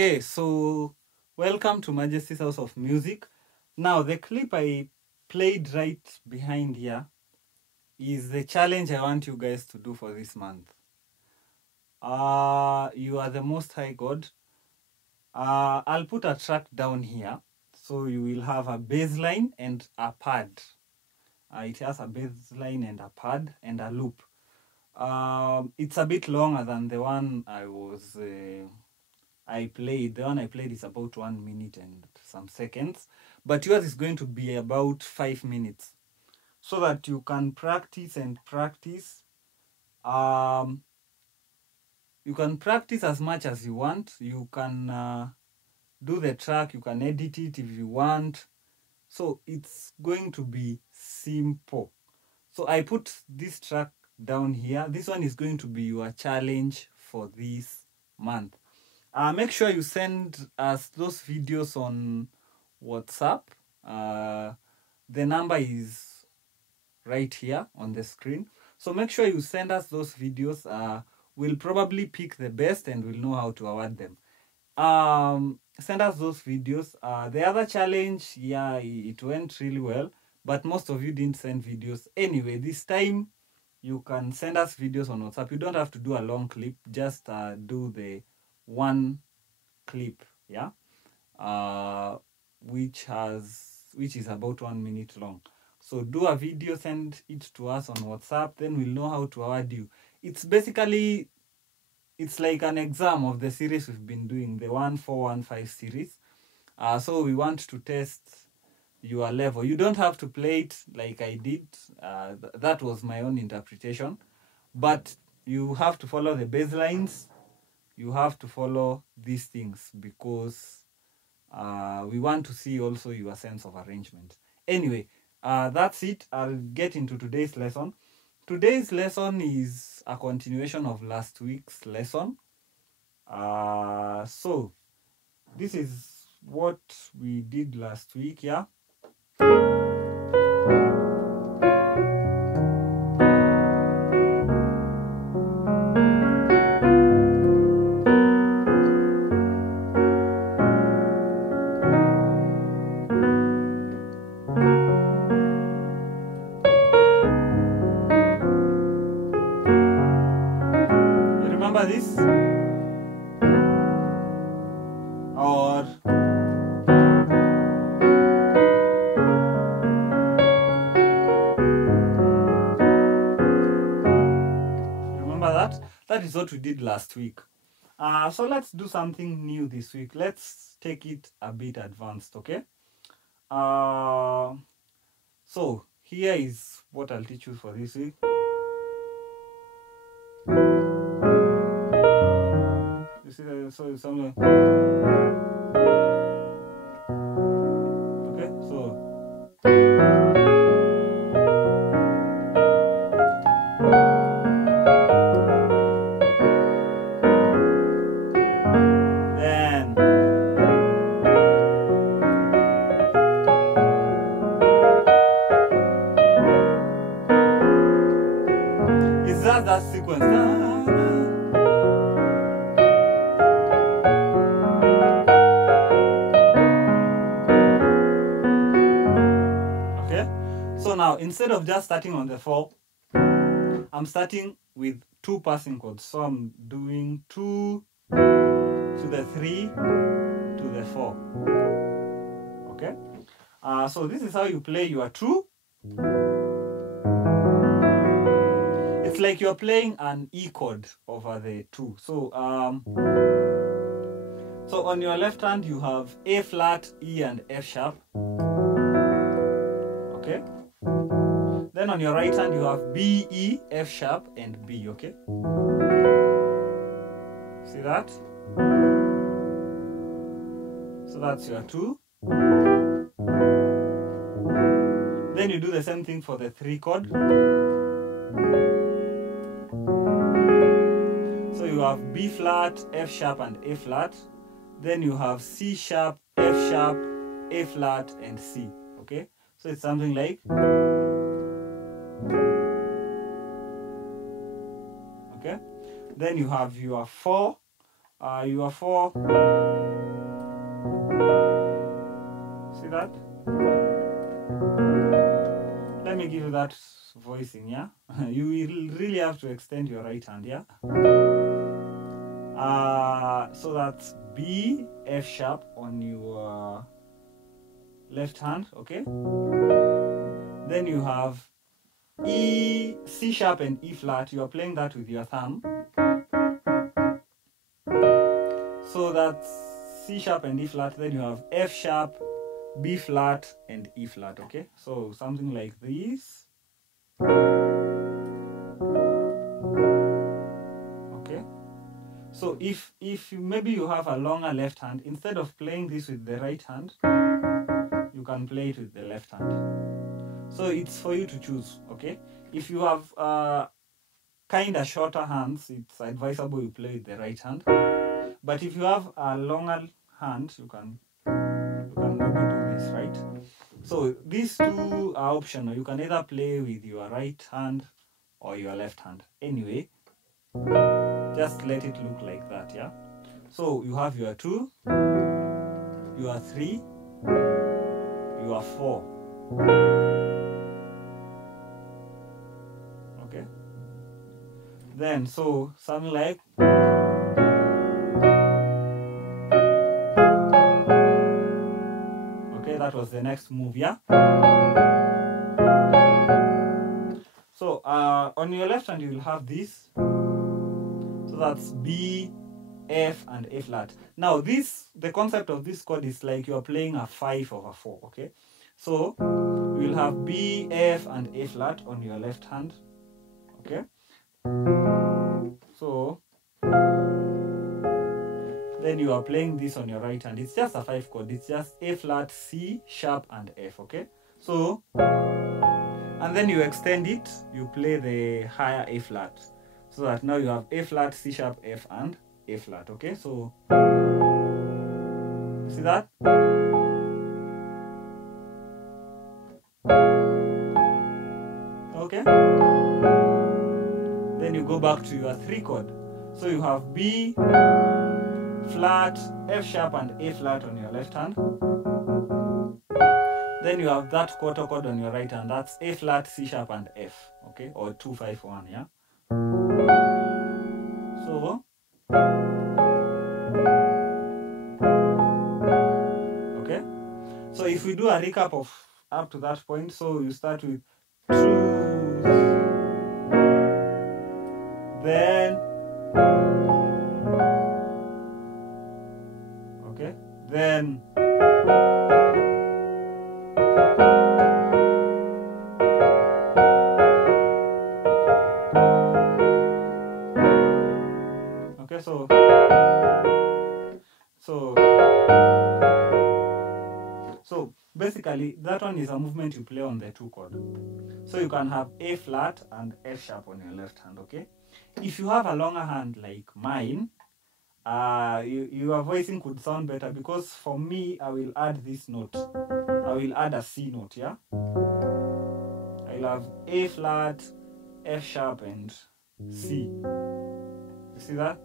Okay, so welcome to Majesty's House of Music. Now, the clip I played right behind here is the challenge I want you guys to do for this month. You are the Most High God. I'll put a track down here. So you will have a bass line and a pad. It has a bass line and a pad and a loop. It's a bit longer than the one I played. The one I played is about 1 minute and some seconds, but yours is going to be about 5 minutes, so that you can practice and practice. You can practice as much as you want. You can do the track, you can edit it if you want. So it's going to be simple. So I put this track down here. This one is going to be your challenge for this month. Make sure you send us those videos on WhatsApp. The number is right here on the screen. So make sure you send us those videos. We'll probably pick the best and we'll know how to award them. Send us those videos. The other challenge, yeah, it went really well, but most of you didn't send videos. Anyway, this time you can send us videos on WhatsApp. You don't have to do a long clip. Just do the one clip, yeah, which is about 1 minute long. So do a video, send it to us on WhatsApp, then we'll know how to award you. It's like an exam of the series we've been doing, the 1415 series. So we want to test your level. You don't have to play it like I did. That was my own interpretation, but you have to follow the bass lines. You have to follow these things because we want to see also your sense of arrangement. Anyway, that's it. I'll get into today's lesson. Today's lesson is a continuation of last week's lesson. So this is what we did last week, yeah. This or remember that is what we did last week. So let's do something new this week. Let's take it a bit advanced, okay? So here is what I'll teach you for this week. So it's something. Okay, so then is that sequence. So now, instead of just starting on the 4, I'm starting with 2 passing chords. So I'm doing 2 to the 3 to the 4. Okay? So this is how you play your 2. It's like you're playing an E chord over the 2. So on your left hand you have A flat, E and F sharp. Okay? Then on your right hand you have B, E, F sharp and B, okay? See that? So that's your 2. Then you do the same thing for the 3 chord. So you have B flat, F sharp and A flat. Then you have C sharp, F sharp, A flat and C, okay? So it's something like, okay? Then you have your 4. See that? Let me give you that voicing, yeah? You will really have to extend your right hand, yeah? So that's B, F sharp on your left hand, okay? Then you have E, C sharp and E flat. You are playing that with your thumb. So that's C sharp and E flat. Then you have F sharp, B flat, and E flat, okay? So something like this. Okay? So if maybe you have a longer left hand, instead of playing this with the right hand, you can play it with the left hand. So it's for you to choose, okay? If you have kind of shorter hands, it's advisable you play with the right hand. But if you have a longer hand, you can maybe do this, right? So these two are optional. You can either play with your right hand or your left hand. Anyway, just let it look like that, yeah? So you have your 2, your 3, your 4. Okay? Then, so something like... Okay, that was the next move, yeah? So, on your left hand, you will have this. So that's B, F, and A flat. Now, the concept of this chord is like you're playing a 5/4, okay? So, you will have B, F, and A flat on your left hand, okay? So, then you are playing this on your right hand. It's just a 5 chord. It's just A flat, C, sharp, and F, okay? So, and then you extend it, you play the higher A flat. So that now you have A flat, C sharp, F, and A flat, okay? So, see that? Okay? Then you go back to your 3 chord. So you have B flat, F sharp, and A flat on your left hand. Then you have that quarter chord on your right hand. That's A flat, C sharp, and F, okay? Or 2-5-1, yeah? So, okay? So if we do a recap of up to that point, so you start with 2, then, okay, then, okay, so basically that one is a movement you play on the 2 chord. So you can have A flat and F sharp on your left hand, okay? If you have a longer hand like mine, your voicing could sound better, because for me, I will add this note. I will add a C note, yeah? I will have A flat, F sharp, and C. You see that?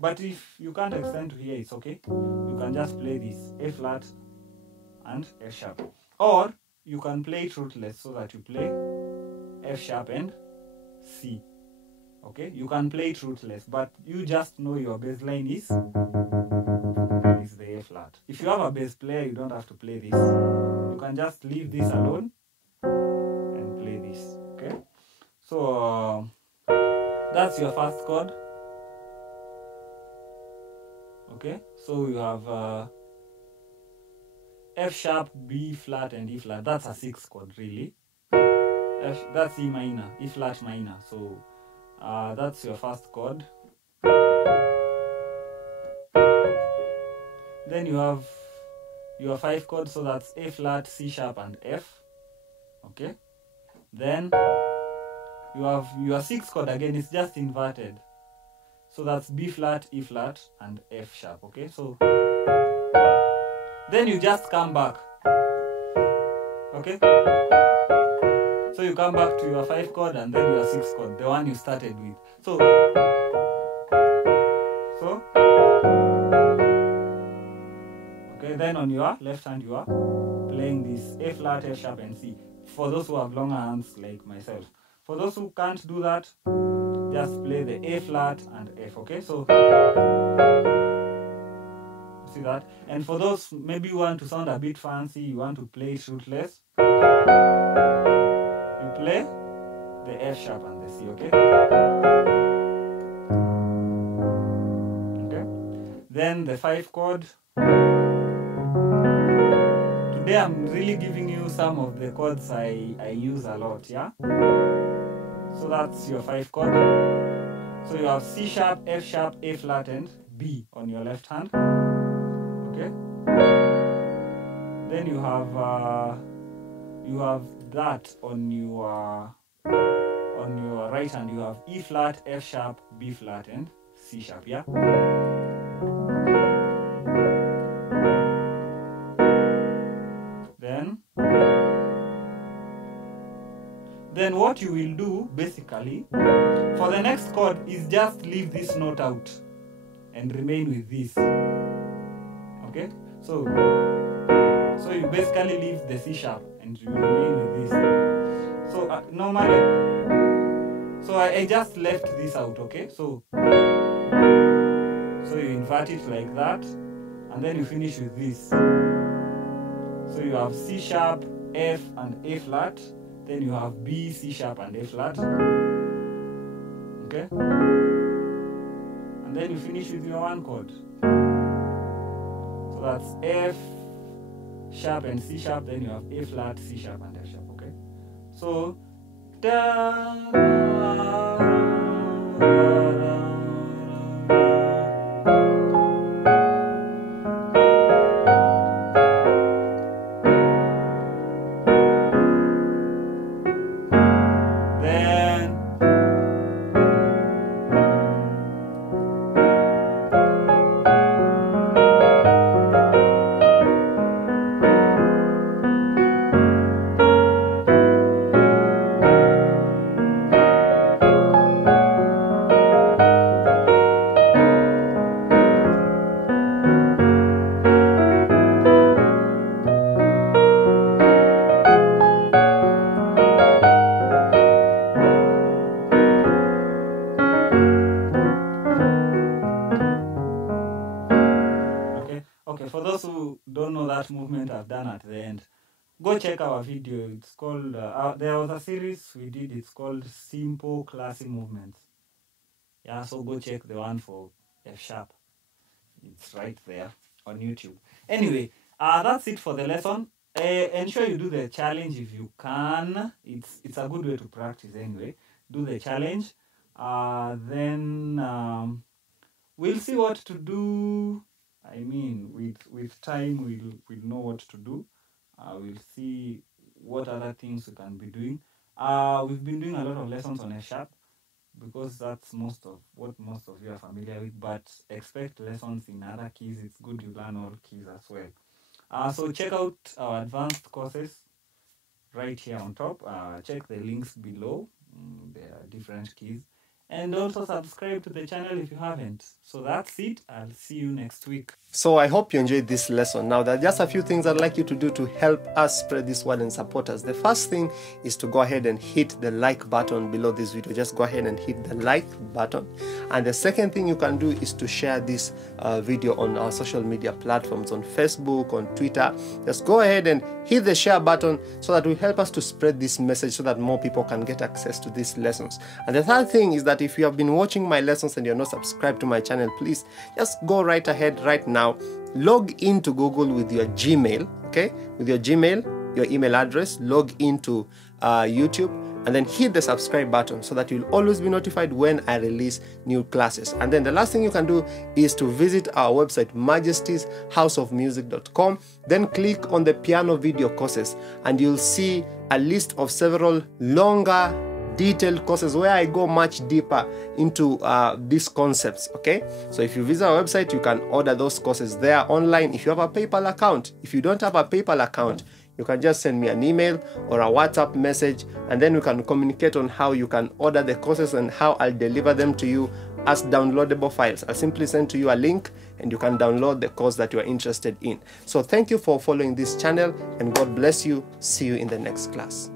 But if you can't extend to here, it's okay. You can just play this A flat and F sharp. Or you can play it rootless, so that you play F sharp and C. Okay, you can play it rootless, but you just know your bass line is the A flat. If you have a bass player, you don't have to play this. You can just leave this alone and play this. Okay, so that's your first chord. Okay, so you have F sharp, B flat, and E flat. That's a 6 chord, really. That's E minor, E flat minor. So that's your first chord. Then you have your 5 chord, so that's A flat, C sharp, and F. Okay. Then you have your 6 chord again, it's just inverted. So that's B flat, E flat, and F sharp. Okay, so then you just come back. Okay, so you come back to your 5 chord and then your 6 chord, the one you started with. So Okay, then on your left hand you are playing this A flat, F sharp, and C. For those who have longer hands like myself. For those who can't do that, just play the A flat and F. Okay, so see that. And for those maybe you want to sound a bit fancy, you want to play it rootless, you play the F sharp and the C. Okay. Okay. Then the 5 chord. Today I'm really giving you some of the chords I use a lot, yeah? So that's your 5 chord. So you have C sharp, F sharp, A flat, and B on your left hand. Okay? Then you have that on your right hand. You have E flat, F sharp, B flat, and C sharp, yeah? Then what you will do basically for the next chord is just leave this note out and remain with this. Okay, so you basically leave the C sharp and you remain with this. So normally, so I just left this out. Okay, so you invert it like that and then you finish with this. So you have C sharp, F and A flat. Then you have B, C sharp, and A flat. Okay? And then you finish with your 1 chord. So that's F sharp and C sharp. Then you have A flat, C sharp, and F sharp. Okay? So, for those who don't know that movement I've done at the end, go check our video. It's called, there was a series we did, it's called Simple Classic Movements. Yeah, so go check the one for F sharp. It's right there on YouTube. Anyway, that's it for the lesson. Ensure you do the challenge if you can. It's a good way to practice anyway. Do the challenge. Then we'll see what to do. I mean, with time, we'll know what to do. We'll see what other things we can be doing. We've been doing a lot of lessons on F sharp because that's what most of you are familiar with, but expect lessons in other keys. It's good you learn all keys as well. So check out our advanced courses right here on top. Check the links below. There are different keys. And also subscribe to the channel if you haven't. So that's it. I'll see you next week. So I hope you enjoyed this lesson. Now there are just a few things I'd like you to do to help us spread this word and support us. The first thing is to go ahead and hit the like button below this video. Just go ahead and hit the like button. And the second thing you can do is to share this video on our social media platforms, on Facebook, on Twitter. Just go ahead and hit the share button so that will help us to spread this message so that more people can get access to these lessons. And the third thing is that if you have been watching my lessons and you're not subscribed to my channel, please just go right ahead right now. Log into Google with your Gmail, okay? With your Gmail, your email address, log into YouTube, and then hit the subscribe button so that you'll always be notified when I release new classes. And then the last thing you can do is to visit our website, MAJESTY'S Then click on the piano video courses and you'll see a list of several longer detailed courses where I go much deeper into these concepts. Okay, so if you visit our website, you can order those courses there online. If you have a PayPal account, if you don't have a PayPal account, you can just send me an email or a WhatsApp message, and then we can communicate on how you can order the courses and how I'll deliver them to you as downloadable files. I'll simply send to you a link and you can download the course that you are interested in. So thank you for following this channel, and God bless you. See you in the next class.